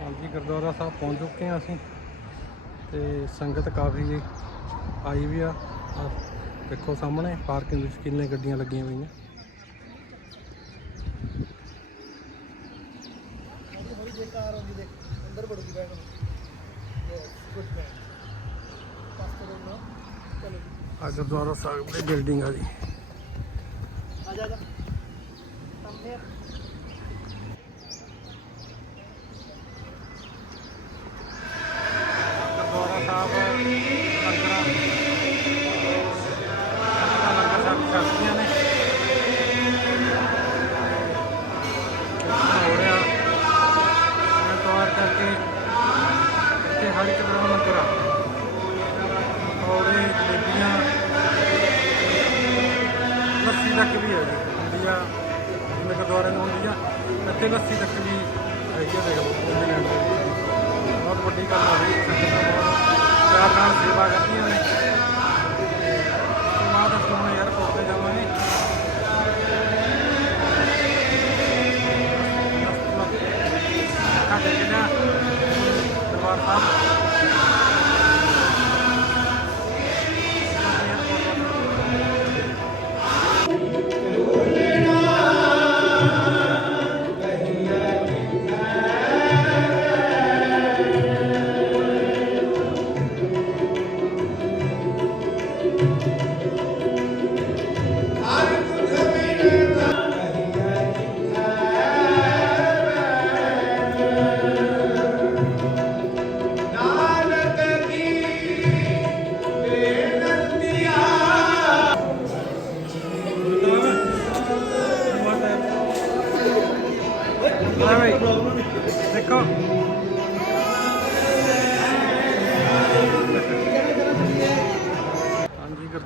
ਹਾਂਜੀ, ਗੁਰਦੁਆਰਾ ਸਾਹਿਬ ਪਹੁੰਚ ਚੁੱਕੇ ਹਾਂ ਅਸੀਂ ਤੇ ਸੰਗਤ ਕਾਫੀ ਆਈ ਵੀ ਆ। ਦੇਖੋ ਸਾਹਮਣੇ ਪਾਰਕਿੰਗ ਵਿੱਚ ਕਿੰਨੇ ਗੱਡੀਆਂ ਲੱਗੀਆਂ ਹੋਈਆਂ। ਆ ਗੁਰਦੁਆਰਾ ਸਾਹਿਬ ਦੀ ਬਿਲਡਿੰਗ ਆ ਜੀ। ਆ ਜਾ ਜਾ। ਸਾਹਮਣੇ ਗੁਰਦੁਆਰਾ ਸਾਹਿਬ ਲੰਗਰਾਂ ਲੰਗਰ ਸਾਹਿਬ ਚੱਲਦੀਆਂ ਨੇ ਹੋ ਰਿਹਾ ਐਤਵਾਰ ਕਰਕੇ ਇੱਥੇ ਹਰ ਇੱਕ ਤਰ੍ਹਾਂ ਦਾ ਲੰਗਰ ਆ ਔਰੇ ਜਲੇਬੀਆਂ ਲੱਸੀ ਤੱਕ ਵੀ ਹੈ ਜੀ ਹੁੰਦੀ ਆ ਜਿਵੇਂ ਗੁਰਦੁਆਰੇ ਨੂੰ ਹੁੰਦੀ ਆ ਇੱਥੇ ਲੱਸੀ ਤੱਕ ਵੀ ਹੈਗੀ ਆ ਦੇਖ ਲਓ ਬਹੁਤ ਵੱਡੀ ਗੱਲ ਆ ਰਹੀ ਸੰਗਤਾਂ ਬਹੁਤ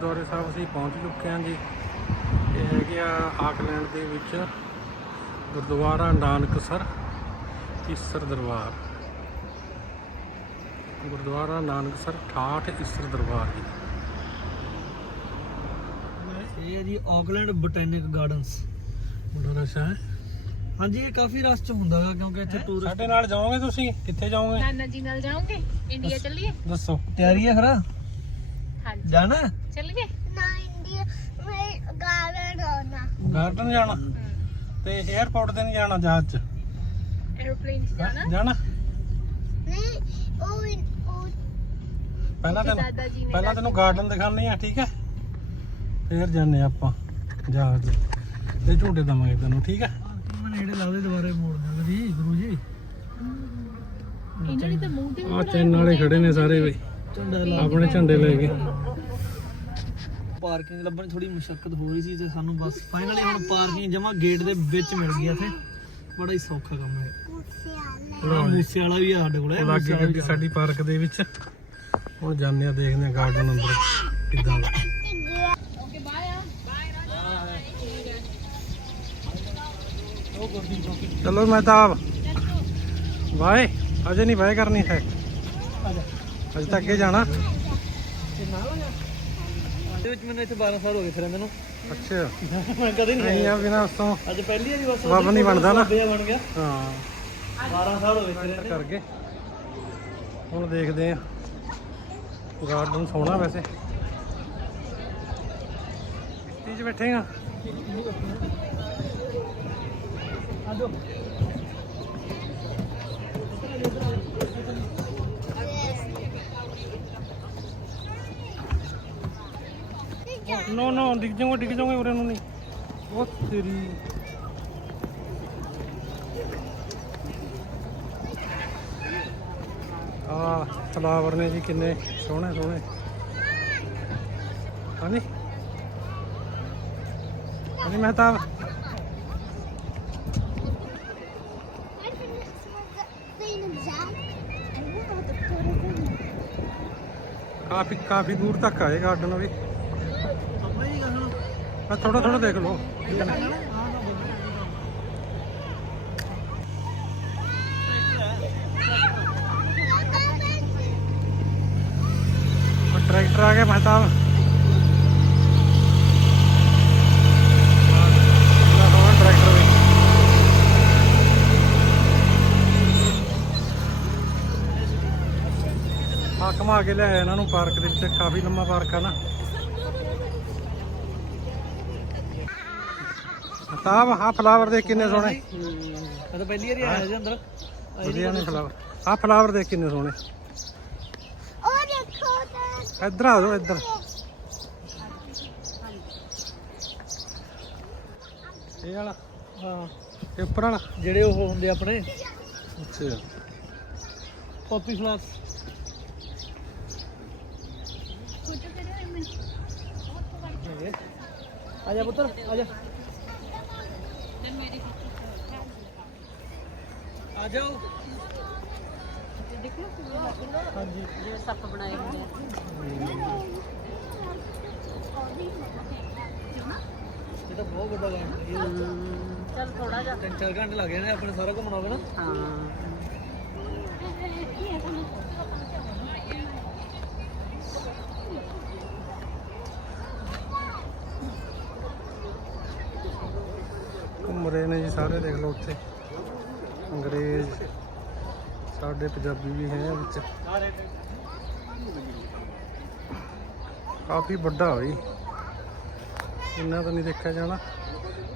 ਗੁਰਦੁਆਰੇ ਸਾਹਿਬ ਅਸੀਂ ਪਹੁੰਚ ਚੁੱਕੇ ਹਾਂ ਜੀ। ਇਹ ਹੈਗੇ ਆ ਆਕਲੈਂਡ ਦੇ ਵਿੱਚ ਗੁਰਦੁਆਰਾ ਨਾਨਕਸਰ ਈਸਰ ਦਰਬਾਰ। ਗੁਰਦੁਆਰਾ ਨਾਨਕਸਰ ਠਾਠ ਈਸਰ ਦਰਬਾਰ ਜੀ। ਇਹ ਹੈ ਜੀ ਆਕਲੈਂਡ ਬੋਟੈਨਿਕ ਗਾਰਡਨਸ। ਬੜਾ ਰਸ਼ਾ ਹੈ। ਹਾਂਜੀ ਇਹ ਕਾਫੀ ਰਸ਼ ਚ ਹੁੰਦਾ ਗਾ ਕਿਉਂਕਿ ਇੱਥੇ ਟੂਰਿਸਟ ਸਾਡੇ ਨਾਲ ਜਾਓਗੇ ਤੁਸੀਂ? ਕਿੱਥੇ ਜਾਓਗੇ? ਨਾਨਾ ਜੀ ਨਾਲ ਜਾਓਗੇ? ਇੰਡੀਆ ਚੱਲੀਏ? ਦੱਸੋ। ਤਿਆਰੀ ਹੈ ਖਰਾ ਹਾਂਜੀ। ਜਾਣਾ ਗਾਰਡਨ ਜਾਣਾ। ਤੇ 에어ਪੋਰਟ ਤੇ ਨਹੀਂ ਜਾਣਾ ਜਹਾਜ਼ 'ਚ? ਐਰੋਪਲੇਨ 'ਚ ਜਾਣਾ? ਨਹੀਂ ਉਹ ਉਹ ਪਹਿਲਾਂ ਤੈਨੂੰ ਪਹਿਲਾਂ ਤੈਨੂੰ ਫੇਰ ਜਾਣੇ ਆਪਾਂ ਜਹਾਜ਼ ਤੇ। ਝੂਟੇ ਦਵਾਂਗੇ ਤੈਨੂੰ ਠੀਕ ਹੈ? ਮੈਂ ਨੇੜੇ ਲਾਦੇ ਦੁਬਾਰੇ ਮੋੜ ਦਿੰਦਾ ਜੀ ਗੁਰੂ ਜੀ। ਇਹਨਾਂ ਨੇ ਤਾਂ ਮੂੰਹ ਤੇ ਆ ਚੈਨ ਵਾਲੇ ਖੜੇ ਨੇ ਸਾਰੇ ਬਈ। ਆਪਣੇ ਝੰਡੇ ਲੈ ਕੇ। ਪਾਰਕਿੰਗ ਲੱਭਣ ਥੋੜੀ ਮੁਸ਼ਕਲ ਹੋ ਰਹੀ ਸੀ ਤੇ ਸਾਨੂੰ ਬਸ ਫਾਈਨਲੀ ਹੁਣ ਪਾਰਕਿੰਗ ਜਮਾ ਗੇਟ ਦੇ ਵਿੱਚ ਮਿਲ ਗਈ ਇੱਥੇ। ਬੜਾ ਹੀ ਸੌਖਾ ਕੰਮ ਹੈ। ਥੋੜਾ ਮੂਸੇ ਵਾਲਾ ਵੀ ਆ ਸਾਡੇ ਕੋਲੇ ਲਾਗੇ ਗੱਡੀ ਸਾਡੀ ਪਾਰਕ ਦੇ ਵਿੱਚ। ਹੁਣ ਜਾਂਦੇ ਆ ਦੇਖਦੇ ਆ ਗਾਰਡਨ ਅੰਦਰ ਕਿੱਦਾਂ। ਦਾ ਓਕੇ ਬਾਏ ਆ ਬਾਏ ਚਲੋ ਮਹਿਤਾਬ ਬਾਏ। ਅਜੇ ਨਹੀਂ ਬਾਏ ਕਰਨੀ ਹੈ। ਅਜੇ ਤਾਂ ਅੱਗੇ ਜਾਣਾ। ਇਹਦੇ ਵਿੱਚ ਮੈਨੂੰ ਇੱਥੇ 12 ਸਾਲ ਹੋ ਗਏ ਫਿਰ ਮੈਨੂੰ ਅੱਛਾ। ਮੈਂ ਕਦੇ ਨਹੀਂ ਨਹੀਂ ਆ ਬਿਨਾ ਉਸ। ਤੋਂ ਅੱਜ ਪਹਿਲੀ ਵਾਰੀ ਬਸ ਸਬੱਬ ਨਹੀਂ ਬਣਦਾ ਨਾ। ਬਣ ਗਿਆ। ਹਾਂ। 12 ਸਾਲ ਹੋ ਗਏ ਫਿਰ ਕਰ ਗਏ ਹੁਣ ਦੇਖਦੇ ਆ। ਗਾਰਡਨ ਸੋਹਣਾ ਵੈਸੇ। ਕਿਸ਼ਤੀ 'ਚ ਬੈਠੇਗਾ ਆਜੋ ਨੋ ਨੋ ਡਿੱਗ ਜਾਊਗਾ ਡਿੱਗ ਜਾਊਗਾ ਉਰੇ ਨੂੰ ਨਹੀਂ। ਉਹ ਤੇਰੀ ਆ, ਫਲਾਵਰ ਨੇ ਜੀ ਕਿੰਨੇ ਸੋਹਣੇ ਸੋਹਣੇ। ਹਾਂਜੀ? ਹਾਂਜੀ ਮਹਿਤਾਬ I ਕਾਫੀ ਕਾਫੀ ਦੂਰ ਤੱਕ ਆਏ ਗਾਰਡਨ ਵੀ। ਬਸ ਥੋੜਾ ਥੋੜਾ ਦੇਖ ਲਓ। ਟਰੈਕਟਰ ਆ ਗਿਆ ਮਹਿਤਾਬ। ਕਿੰਨਾ ਟਰੈਕਟਰ ਵੀ। ਘੁਮਾ ਕੇ ਲਿਆਇਆ ਇਹਨਾਂ ਨੂੰ ਪਾਰਕ ਦੇ ਵਿੱਚ। ਕਾਫੀ ਲੰਮਾ ਪਾਰਕ ਆ ਨਾ। ਤਾਬ ਆ ਫਲਾਵਰ ਦੇਖ ਕਿੰਨੇ ਸੋਹਣੇ। ਮੈਂ ਤਾਂ ਪਹਿਲੀ ਵਾਰੀ ਆਇਆ ਜੀ ਅੰਦਰ। ਵਧੀਆ ਨੇ ਫਲਾਵਰ ਆ ਫਲਾਵਰ ਦੇਖ ਕਿੰਨੇ ਸੋਹਣੇ। Oh, ਦੇਖੋ ਤਾਂ। ਇੱਧਰ ਆ ਜਾਓ ਇੱਧਰ। ਇਹ ਵਾਲਾ। ਹਾਂ। ਇਹ ਉੱਪਰ ਵਾਲਾ। ਜਿਹੜੇ ਉਹ ਹੁੰਦੇ ਆਪਣੇ। ਅੱਛਾ। ਪੌਪੀ ਫਲਾਸ ਆ ਜਾ ਪੁੱਤਰ ਆ ਜਾ ਆ ਜਾਓ। ਹਾਂਜੀ। ਜਿਹੜੇ ਸੱਪ ਬਣਾਏ ਹੁੰਦੇ ਆ ਇਹ ਤਾਂ ਬਹੁਤ ਵੱਡਾ ਗਾਰਡਨ ਹੈ। ਚੱਲ ਥੋੜਾ ਜਿਹਾ। ਤਿੰਨ ਚਾਰ ਘੰਟੇ ਲੱਗ ਜਾਣੇ ਆਪਣੇ ਸਾਰਾ ਘੁੰਮਣਾ ਹੋਵੇ ਨਾ। ਹਾਂ ਘੁੰਮ ਰਹੇ ਨੇ ਜੀ, ਸਾਰੇ ਦੇਖ ਲਓ ਉੱਥੇ। ਅੰਗਰੇਜ਼, ਸਾਡੇ ਪੰਜਾਬੀ ਵੀ ਹੈ ਵਿੱਚ। ਕਾਫੀ ਵੱਡਾ ਹੋਈ ਇੰਨਾ ਤਾਂ ਨਹੀਂ ਦੇਖਿਆ ਜਾਣਾ।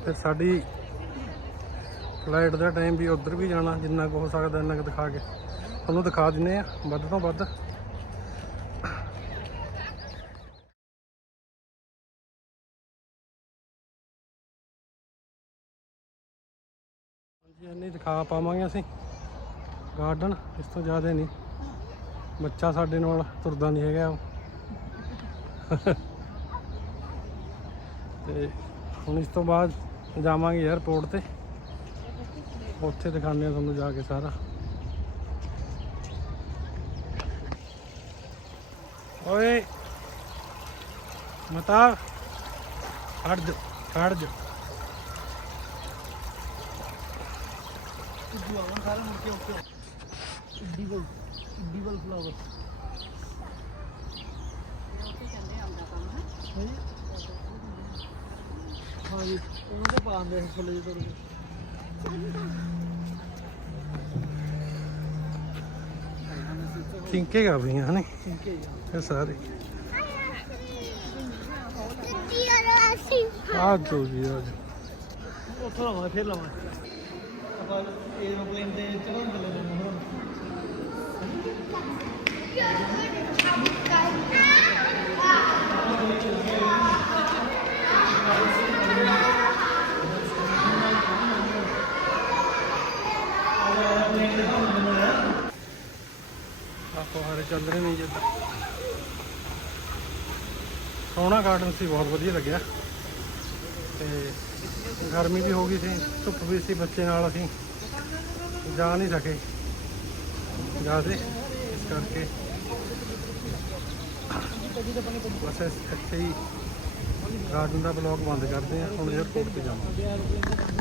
ਫਿਰ ਸਾਡੀ ਫਲਾਈਟ ਦਾ ਟਾਈਮ ਵੀ ਉਧਰ ਵੀ ਜਾਣਾ, ਜਿੰਨਾ ਕੁ ਹੋ ਸਕਦਾ, ਇੰਨਾ ਕੁ ਦਿਖਾ ਕੇ। ਤੁਹਾਨੂੰ ਦਿਖਾ ਦਿੰਨੇ ਆ, ਵੱਧ ਤੋਂ ਵੱਧ। ਇੰਨੀ ਦਿਖਾ ਪਾਵਾਂਗੇ ਅਸੀਂ। ਗਾਰਡਨ ਇਸ ਤੋਂ ਜ਼ਿਆਦਾ ਨਹੀਂ। ਬੱਚਾ ਸਾਡੇ ਨਾਲ ਤੁਰਦਾ ਨਹੀਂ ਹੈਗਾ ਉਹ। ਤੇ ਹੁਣ ਇਸ ਤੋਂ ਬਾਅਦ ਜਾਵਾਂਗੇ 에ਅਰਪੋਰਟ ਤੇ। ਉੱਥੇ ਦਿਖਾਉਂਦੇ ਆ ਤੁਹਾਨੂੰ ਜਾ ਕੇ ਸਾਰਾ। ਓਏ, ਮਤਾ ਹਟ ਜਾ ਹਟ ਜਾ। ਜੁਆਵਾਂ ਸਾਰੇ ਮੁੜ ਕੇ ਉੱਤੇ ਇਡੀਬਲ ਇਡੀਬਲ ਫਲਾਵਰ ਹਾਂ ਜੀ ਉਹਨਾਂ ਦੇ ਪਾਉਂਦੇ ਸੀ ਜੀ ਇਹ ਸਾਰੇ ਆ ਜੋ ਜੀ ਆ ਜਾਓ। ਉੱਥੋਂ ਲਾਵਾਂ ਫਿਰ ਲਾਵਾਂ। ਆਪਾਂ 에어ਪਲੇਨ ਦੇ ਚੜ੍ਹਨ ਆਪੋ ਹਾਰੇ ਚੱਲ ਰਹੇ ਨੇ ਜਿੱਦਾਂ ਸੋਹਣਾ ਗਾਰਡਨ ਸੀ, ਬਹੁਤ ਵਧੀਆ ਲੱਗਿਆ। ਤੇ ਗਰਮੀ ਵੀ ਹੋ ਗਈ ਸੀ, ਧੁੱਪ ਵੀ ਸੀ ਬੱਚੇ ਨਾਲ ਅਸੀਂ। ਜਾ ਨਹੀਂ ਸਕੇ। ਜਾਦੇ ਇਸ ਕਰਕੇ। ਬਸ ਇੱਥੇ ਹੀ ਗਾਰਡਨ ਦਾ ਬਲੌਗ ਬੰਦ ਕਰਦੇ ਆ ਹੁਣ 에어ਪੋਰਟ ਤੇ ਜਾਵਾਂਗੇ